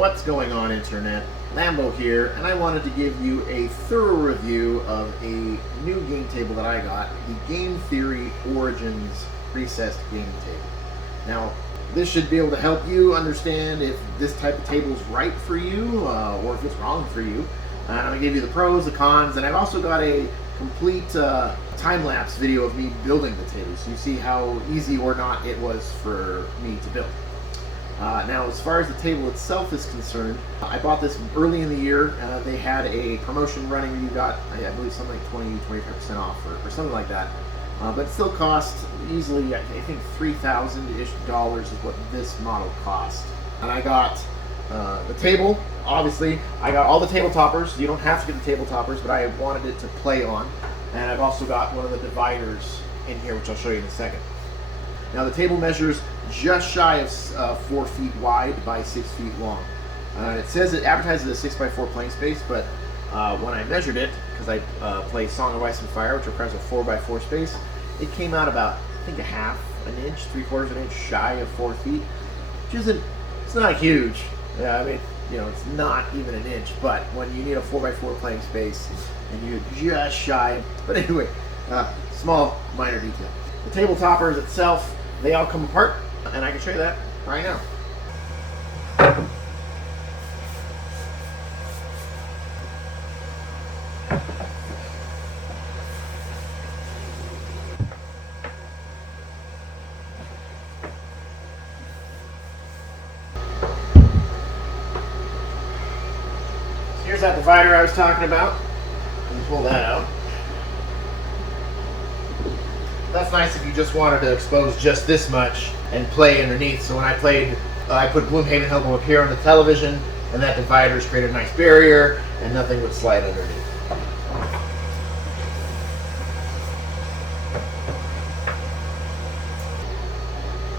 What's going on, Internet? Lambo here, and I wanted to give you a thorough review of a new game table that I got, the Game Theory Origins Recessed Gaming Table. Now, this should be able to help you understand if this type of table is right for you, or if it's wrong for you. I'm going to give you the pros, the cons, and I've also got a complete time-lapse video of me building the table, so you see how easy or not it was for me to build. Now, as far as the table itself is concerned, I bought this early in the year. They had a promotion running. You got, I believe, something like 20-25% off or something like that. But it still cost easily, I think, $3,000-ish is what this model cost. And I got the table, obviously. I got all the table toppers. You don't have to get the table toppers, but I wanted it to play on. And I've also got one of the dividers in here, which I'll show you in a second. Now, the table measures just shy of 4 feet wide by 6 feet long. It says it advertises a 6x4 playing space, but when I measured it, because I play Song of Ice and Fire, which requires a 4x4 space, it came out about, I think, an inch, 3/4 inch shy of 4 feet, which isn't, it's not huge. Yeah, I mean, you know, it's not even an inch, but when you need a 4x4 playing space and you're just shy, but anyway, small, minor detail. The table toppers itself, they all come apart, and I can show you that right now. Here's that divider I was talking about. Let me pull that out. That's nice if you just wanted to expose just this much and play underneath. So when I played, I put Gloomhaven Hellbound up here on the television, and that divider's created a nice barrier, and nothing would slide underneath.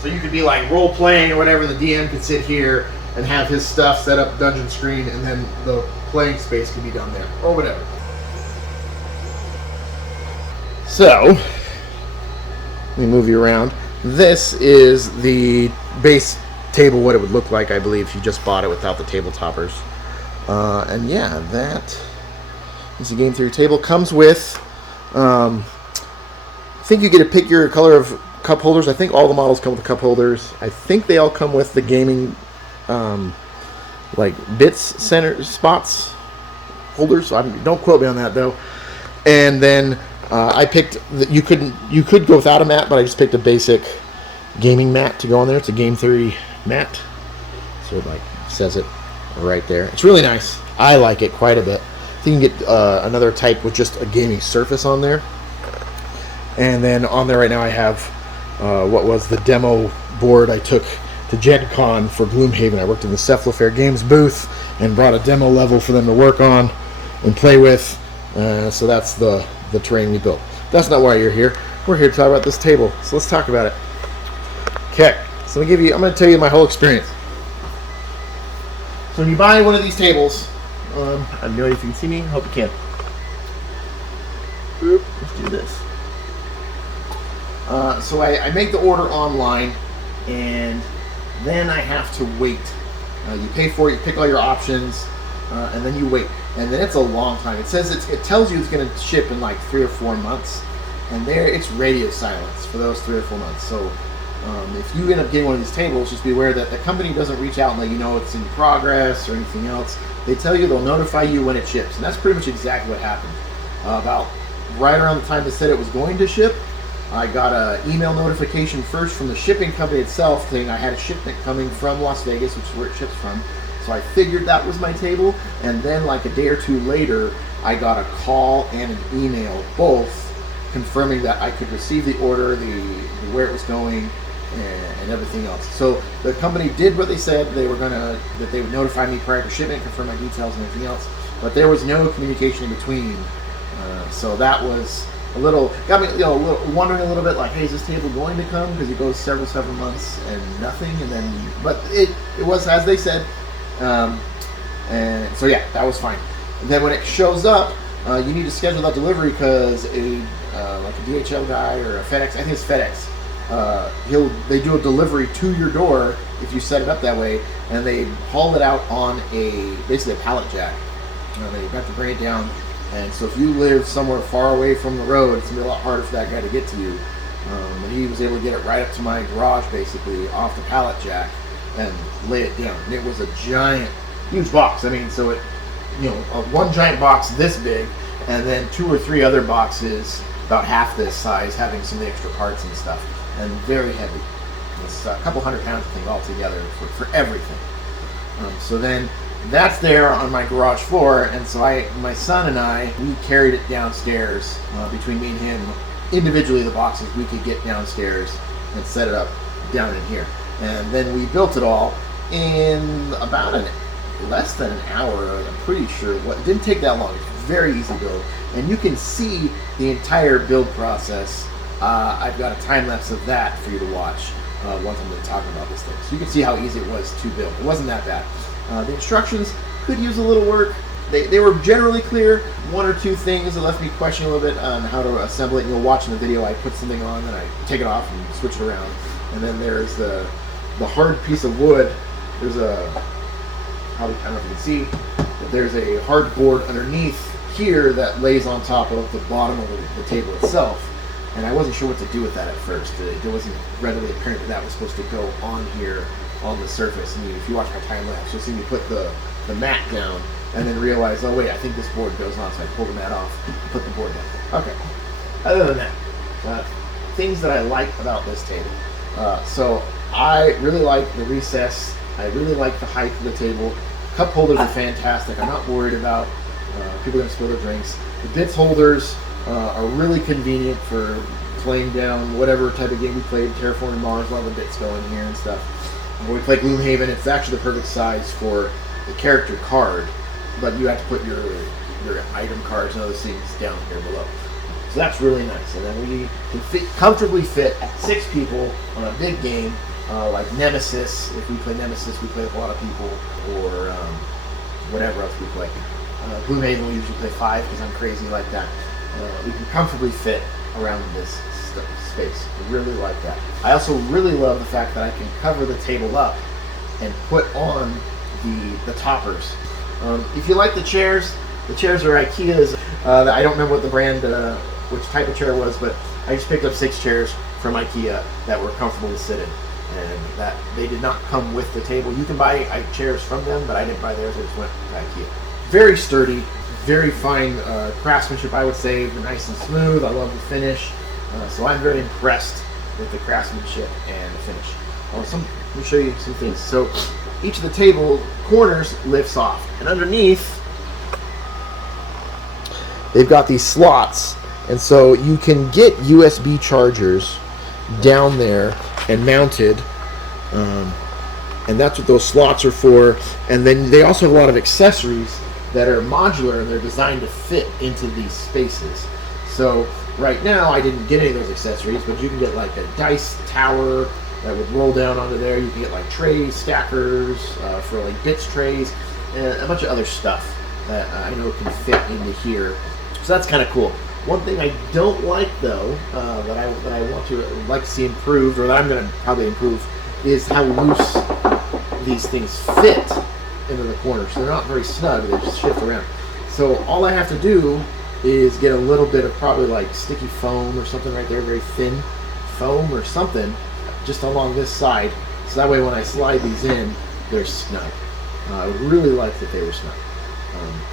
So you could be like role-playing or whatever, the DM could sit here and have his stuff set up dungeon screen, and then the playing space could be down there, or whatever. So, let me move you around. This is the base table, what it would look like, I believe, if you just bought it without the table toppers. And yeah, that is the Game Theory table. Comes with, I think you get to pick your color of cup holders. I think all the models come with cup holders. I think they all come with the gaming, like bits center spots holders. So don't quote me on that though. And then I picked, you could go without a mat, but I just picked a basic gaming mat to go on there. It's a Game Theory mat. So it like says it right there. It's really nice. I like it quite a bit. I think you can get another type with just a gaming surface on there. And then on there right now I have what was the demo board I took to Gen Con for Gloomhaven. I worked in the Cephalofair Games booth and brought a demo level for them to work on and play with. So that's the terrain we built. That's not why you're here. We're here to talk about this table. So let's talk about it. Okay, so I'm going to tell you my whole experience. So when you buy one of these tables, I don't know if you can see me. I hope you can. Let's do this. So I make the order online, and then I have to wait. You pay for it, you pick all your options, and then you wait. And then it's a long time. It says it tells you it's going to ship in like 3 or 4 months, and there it's radio silence for those 3 or 4 months. So if you end up getting one of these tables, just be aware that the company doesn't reach out and let you know it's in progress or anything else. They tell you they'll notify you when it ships, and that's pretty much exactly what happened. About right around the time they said it was going to ship, I got an email notification first from the shipping company itself saying I had a shipment coming from Las Vegas, which is where it ships from. So I figured that was my table, and then like a day or two later, I got a call and an email, both confirming that I could receive the order, where it was going, and everything else. So the company did what they said they were that they would notify me prior to shipment, confirm my details and everything else, but there was no communication in between. So that was got me, wondering a little bit, like, hey, is this table going to come? Because it goes several months and nothing, and then, but it was as they said, and so yeah, that was fine. And then when it shows up, you need to schedule that delivery because like a DHL guy or a FedEx, I think it's FedEx, they do a delivery to your door if you set it up that way, and they haul it out on basically a pallet jack. They have to bring it down, and so if you live somewhere far away from the road, it's gonna be a lot harder for that guy to get to you. And he was able to get it right up to my garage, basically off the pallet jack, and lay it down. And it was a giant, huge box. I mean, so it, one giant box this big, and then 2 or 3 other boxes about half this size, having some extra parts and stuff, and very heavy. It's a couple 100 pounds, I think, altogether for everything. So then that's there on my garage floor, and so my son and I, we carried it downstairs. Between me and him, individually the boxes we could get downstairs and set it up down in here. And then we built it all in about less than an hour, I'm pretty sure. It didn't take that long. It's a very easy build, and you can see the entire build process. I've got a time lapse of that for you to watch once I'm talking about this thing, so you can see how easy it was to build. It wasn't that bad. The instructions could use a little work. They were generally clear. 1 or 2 things that left me questioning a little bit on how to assemble it. You'll watch in the video, I put something on, then I take it off and switch it around. And then there's the hard piece of wood. There's I don't know if you can see, but there's a hard board underneath here that lays on top of the bottom of the table itself. And I wasn't sure what to do with that at first. It wasn't readily apparent that was supposed to go on here on the surface. And if you watch my time lapse, you'll see me put the mat down and then realize, oh wait, I think this board goes on, so I pulled the mat off and put the board down. Okay. Other than that, things that I like about this table. So I really like the recess. I really like the height of the table. Cup holders are fantastic. I'm not worried about people going to spill their drinks. The bits holders are really convenient for playing down whatever type of game we played. Terraforming Mars, a lot of the bits go in here and stuff. When we play Gloomhaven, it's actually the perfect size for the character card, but you have to put your item cards and other things down here below. So that's really nice. And then we can comfortably fit 6 people on a big game, like Nemesis. If we play Nemesis, we play with a lot of people, or whatever else we play. Gloomhaven, we usually play 5 because I'm crazy like that. We can comfortably fit around this space. I really like that. I also really love the fact that I can cover the table up and put on the toppers. If you like the chairs are IKEA's. I don't remember what the brand, which type of chair it was, but I just picked up 6 chairs from IKEA that were comfortable to sit in, and that they did not come with the table. You can buy chairs from them, but I didn't buy theirs. I just went to IKEA. Very sturdy, very fine craftsmanship, I would say. Nice and smooth. I love the finish. So I'm very impressed with the craftsmanship and the finish. Let me show you some things. So each of the table corners lifts off, and underneath they've got these slots, and so you can get USB chargers down there and mounted, and that's what those slots are for. And then they also have a lot of accessories that are modular, and they're designed to fit into these spaces. So right now I didn't get any of those accessories, but you can get like a dice tower that would roll down onto there. You can get like trays, stackers for like bits trays, and a bunch of other stuff that I know can fit into here. So that's kind of cool. One thing I don't like though, that I want to like to see improved, or that I'm going to probably improve, is how loose these things fit into the corners. So they're not very snug, they just shift around. So all I have to do is get a little bit of probably like sticky foam or something right there, very thin foam or something, just along this side, so that way when I slide these in, they're snug. I really like that they were snug.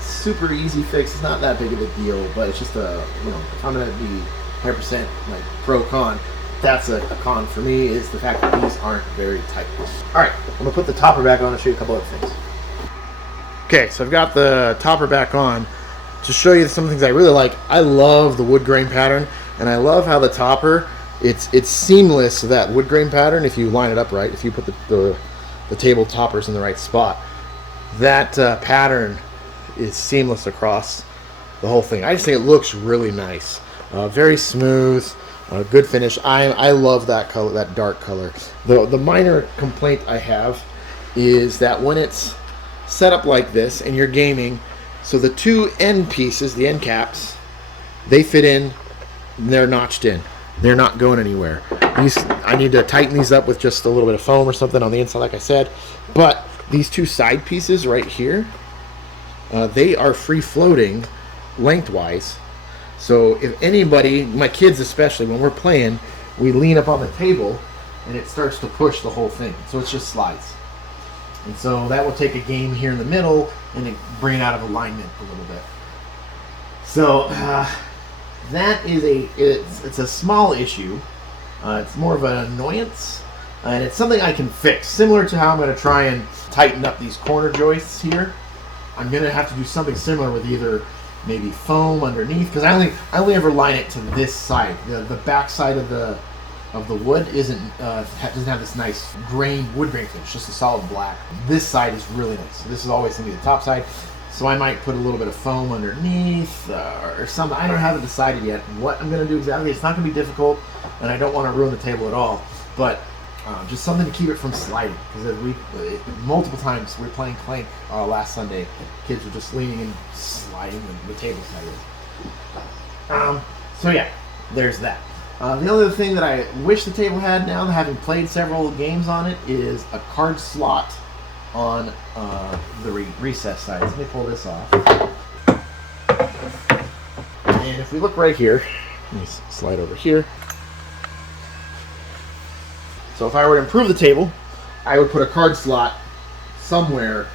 Super easy fix. It's not that big of a deal, but it's just if I'm going to be 100% like pro-con, that's a con for me, is the fact that these aren't very tight. Alright, I'm going to put the topper back on and show you a couple other things. Okay, so I've got the topper back on to show you some things I really like. I love the wood grain pattern, and I love how the topper, it's seamless, that wood grain pattern, if you line it up right, if you put the table toppers in the right spot. That pattern is seamless across the whole thing. I just think it looks really nice. Very smooth, good finish. I love that color, that dark color. The minor complaint I have is that when it's set up like this and you're gaming, so the 2 end pieces, the end caps, they fit in, and they're notched in. They're not going anywhere. I need to tighten these up with just a little bit of foam or something on the inside, like I said. But these two side pieces right here, they are free floating lengthwise. So if anybody, my kids especially, when we're playing, we lean up on the table and it starts to push the whole thing. So it just slides. And so that will take a game here in the middle and it bring it out of alignment a little bit. So that is it's a small issue. It's more of an annoyance, and it's something I can fix. Similar to how I'm going to try and tighten up these corner joists here, I'm going to have to do something similar with either maybe foam underneath, because I only ever line it to this side. The back side of the wood doesn't have this nice wood grain finish, just a solid black. This side is really nice. This is always going to be the top side. So I might put a little bit of foam underneath or something. I haven't decided yet what I'm going to do exactly. It's not going to be difficult, and I don't want to ruin the table at all. But just something to keep it from sliding. Because multiple times we were playing Clank last Sunday. Kids were just leaning and sliding the table sideways. So yeah, there's that. The other thing that I wish the table had now, having played several games on it, is a card slot on the recess side. Let me pull this off. And if we look right here, let me slide over here. So if I were to improve the table, I would put a card slot somewhere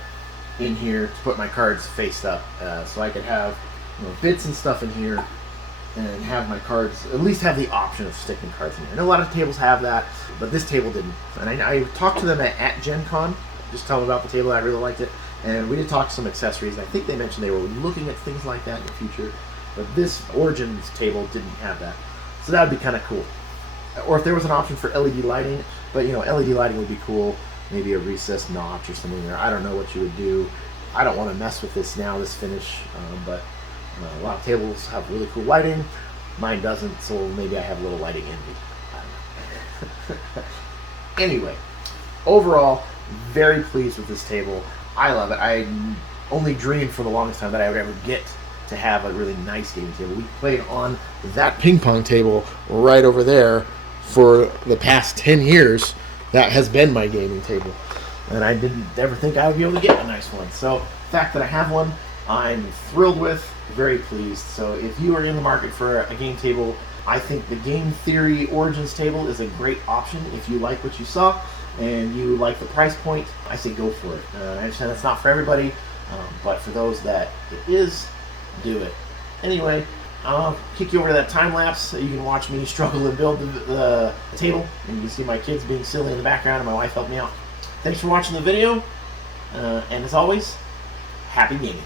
in here to put my cards faced up, so I could have bits and stuff in here, and have my cards, at least have the option of sticking cards in here. I know a lot of tables have that, but this table didn't. And I talked to them at Gen Con, just tell them about the table. I really liked it. And we did talk some accessories. I think they mentioned they were looking at things like that in the future. But this Origins table didn't have that. So that would be kind of cool. Or if there was an option for LED lighting, but LED lighting would be cool. Maybe a recessed notch or something there. I don't know what you would do. I don't want to mess with this now, this finish. But a lot of tables have really cool lighting. Mine doesn't, so maybe I have a little lighting envy. I don't know. Anyway, overall, very pleased with this table. I love it. I only dreamed for the longest time that I would ever get to have a really nice gaming table. We played on that ping pong table right over there for the past 10 years. That has been my gaming table. And I didn't ever think I would be able to get a nice one. So the fact that I have one, I'm thrilled with, very pleased. So if you are in the market for a game table, I think the Game Theory Origins table is a great option. If you like what you saw and you like the price point, I say go for it. I understand that's not for everybody, but for those that it is, do it. Anyway, I'll kick you over to that time lapse so you can watch me struggle to build the table, and you can see my kids being silly in the background and my wife helped me out. Thanks for watching the video, and as always, happy gaming.